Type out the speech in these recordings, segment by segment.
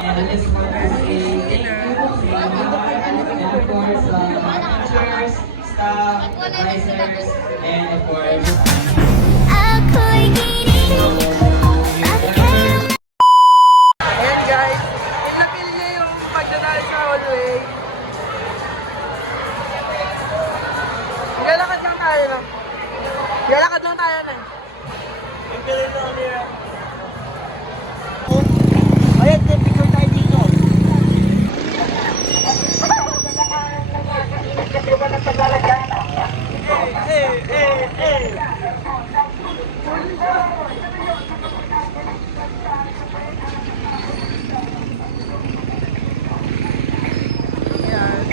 And this one is a thank you and of course, teachers, staff, advisors, and of course, Ayan guys, pinapil niya yung pagdadaan sa hallway. Lalakad lang tayo na. Lalakad lang tayo na. Ayan, picture tayo dito. Ayan.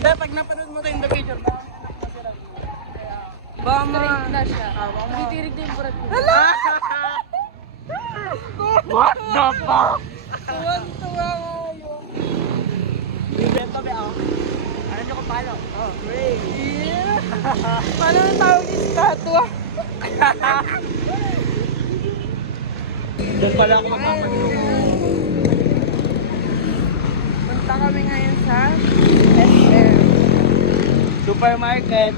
Dahil pag napanood mo tayo yung the picture, baka Na siya. Titirig na yung burat ko. What the fuck? Tuwan-tuwa kayo. Ibenta ba ako? Alam niyo kung paano? Oh, great. Yeah. Paano ang tawag yung statua? Doon pala ako magpapansin. Punta kami ngayon sa SM. Supermarket.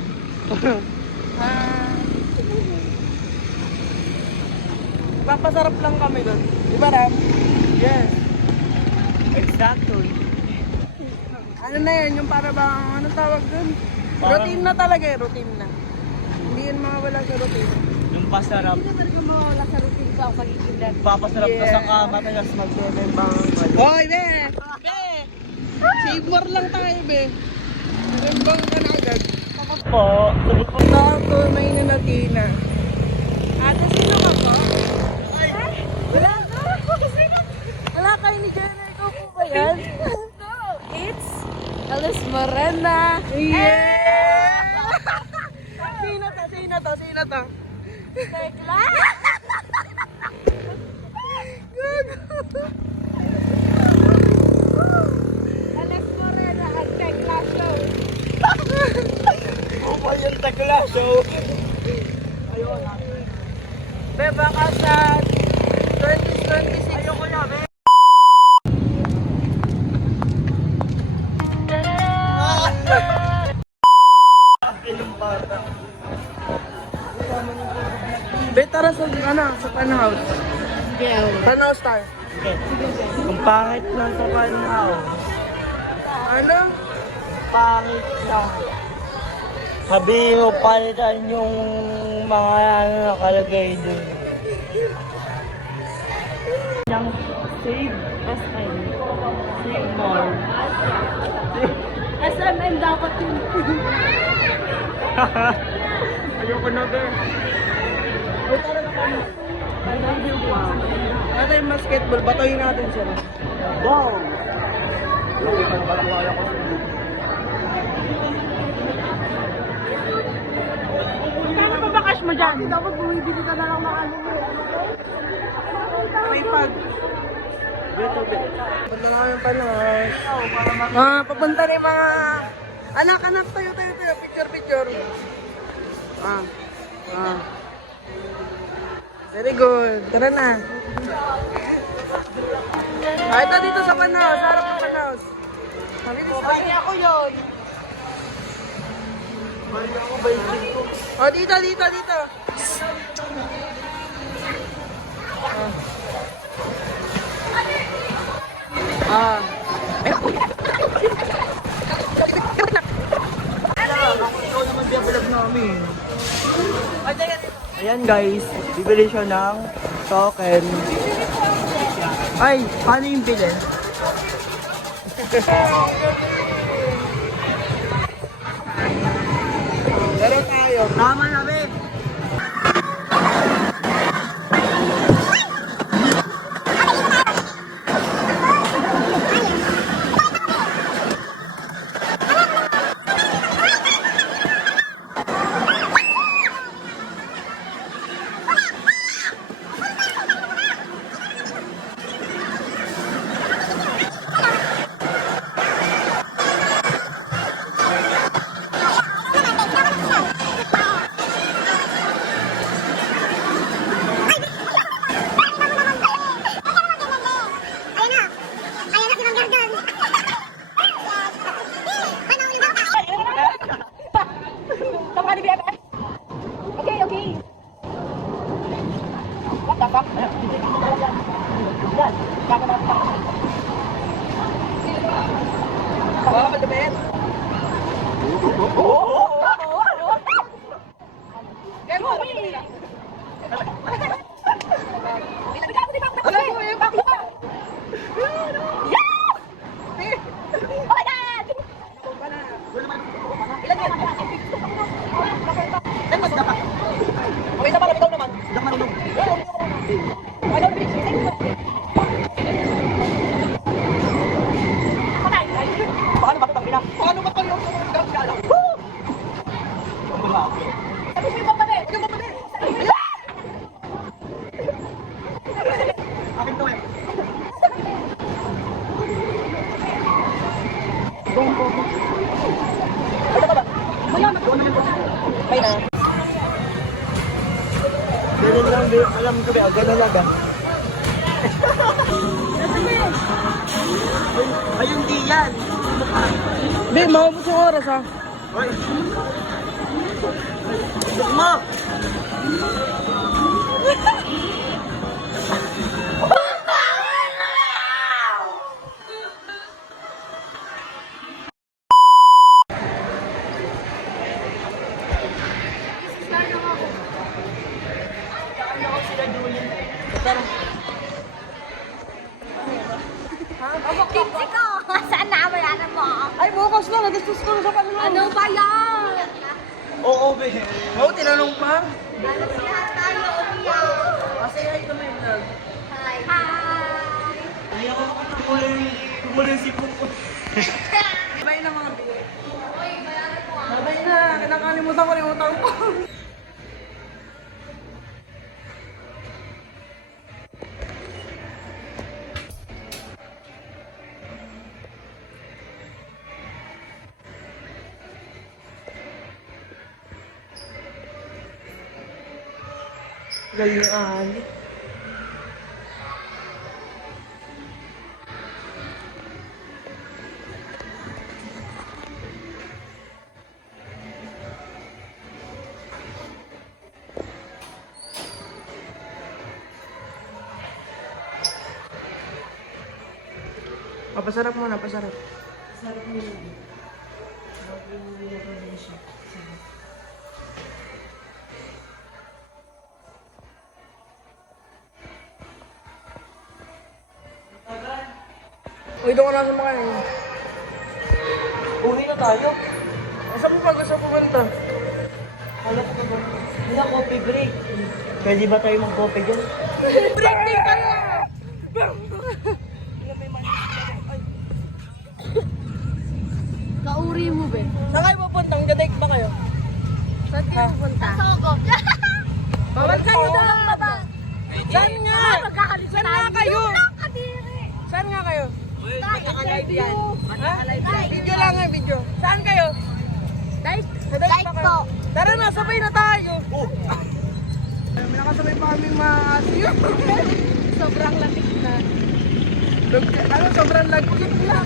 Papasarap lang kami doon. Di ba, Ram? Yes. Exactly. Ano na yun? Yung para bang, ano tawag doon? Routine na talaga eh, routine na. Hindi yun mawawala sa routine. Yung pasarap. Hindi na talaga mawawala sa routine ka ang pagiging dad. Papasarap ka sa kama, tapos magbebembang. Hoy, be! Be! Save more lang tayo, be. Rembang ka na agad. Po, sabi po. Tato, may nanatina. Ate, sino ka po? Wala ka? Wala kayo ni Jenna, ikaw po ba yan? No, it's Alice Morena. Yeah! Sino to? Sino to? Sino to? Tekla. Alice Morena at Tekla Show. Ako yung Tekla Show. Be, baka sa 2026. Ayoko na, be. Ilang bata. Be, tara sa, ano, sa Panhouse. Yeah. Panhouse tayo. Ang pangit lang sa panhaw. Ano? Pangit lang. Sabihin mo, palitan yung mga ano nakalagay dun. Yung save SM. Save more. SMM dapat yun. Ayoko na, be. Ano yung basketball? Batoyin natin sila. Wow! Lagi ka nakalawala ko sa iyo. Kaya pa ba cash mo dyan? Dapat bumibili ka na lang ng ano mo. May pag. YouTube. Punta na kami Panhouse. Papunta na yung mga anak-anak tayo. Picture. Ah. Very good. Tara na. Ito dito sa Panhouse. Harap ng Panhouse. Bali ako yun. Oh, dito. Ikaw naman biyabalag namin. Ayan guys, bibili siya ng token. Ay, paano yung bili? Tara tayo. Tama na, be. Baka magdamit. Ganun lang, be. Alam ko, be. Ganun lang, be. Ayun, di yan. Be, maubos yung oras ha. Hoy. Buk mo. Kimchi ko! Saan na bayaran mo? Ay, bukas na. Nagastos ko na sa kanila. Ano ba yan? Oo, be. Oo, tinanong pa. Alas lahat tayo umiyak. Kasi ay kami yung vlog. Hi. Hi. Hindi ako kumulo yung sipon ko. Sabay na mga biyo. Sabay na. Kinakalimutan ko yung utang ko. Galingan. Pasarap muna, pasarap. Uy, doon ka na sa mga yun. Uwi na tayo. Saan mo ba gusto pumunta? Alam ko ba? Hindi na coffee break. Pwede ba tayo mag-coffee dyan? Break din tayo! Kauri mo, be. Saan kayo pupunta? Gadake ba kayo? Saan kayo pupunta? Sa Soko. Bawal kayo doon! Baba. Saan nga? Magkakalikot Saan nga kayo? Kadiri. Saan nga kayo? Naka-live yan. Ha? Video lang nga, video. Saan kayo? Dahil, Sa date like ba po. kayo? Tara na, sabay na tayo! May nakasabay pa kaming mga asyo. Sobrang lamig na. Ano, sobrang lagkit na.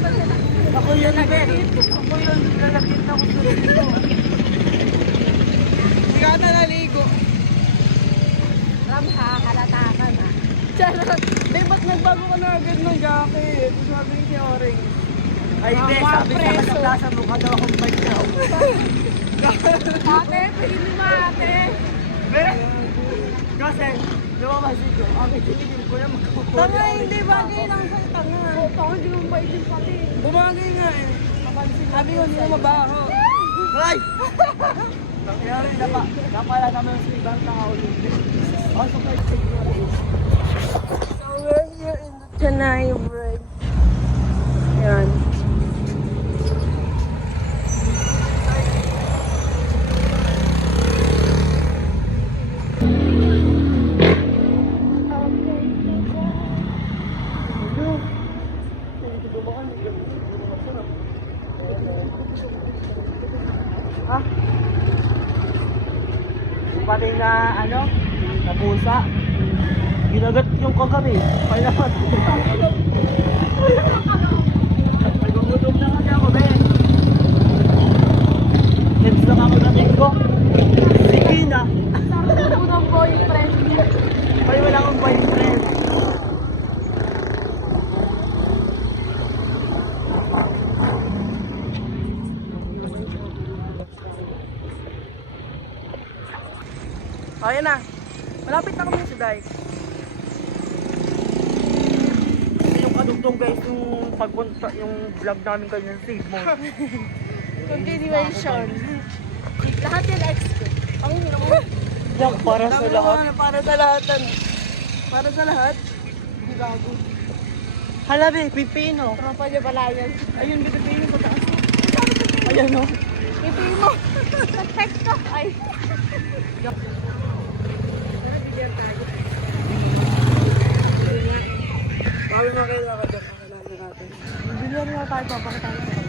Ako yun, be. Ako yun. Lalakit na ako sa dito. Hindi ka na naligo. Ramha, halata ka na. Charot. Eh, ba't nagbago ka na agad ng jacket? Sabi ni si Oring. Ay, be. Sabi sa kasaklasa mo, kada akong bike na. Ate, pili mo ate. Be. Kasi, lumamasin ko. Okay, tinigil ko na magkukulit. Tanga, hindi bagay lang sa tanga. Oo, tama, hindi mo ba isin pati. Bumagay nga eh. Sabi ko, hindi mo mabaho. Ay! Nangyari na pa. Napala naman sa ibang tao yun. Also, like, So, we're here in the Tanay Bridge. Ayan. pati na, ano, na pusa. Ginagat yung kagabi. Kaya naman. Nagugutom na kasi ako, be. Next lang ako natin ko. Sige na. Sabi ko ng boyfriend. Ay, wala akong boyfriend. Ayan na. Malapit na kami sa dike. Yung kadugtong guys, yung pagpunta, yung vlog namin kayo ng save mo. Continuation. Lahat yan extra. Ang hirap mo. Yan, para sa Dami lahat. naman, para sa lahat. Para sa lahat. Hindi gago. Halabi, pipino. Tropa niya pala yan. Ayun, pipino sa taas. Ayan o. Ipin mo. Nag-text ka. Ay. Bago na kailangan natin. Hindi na tayo papakita.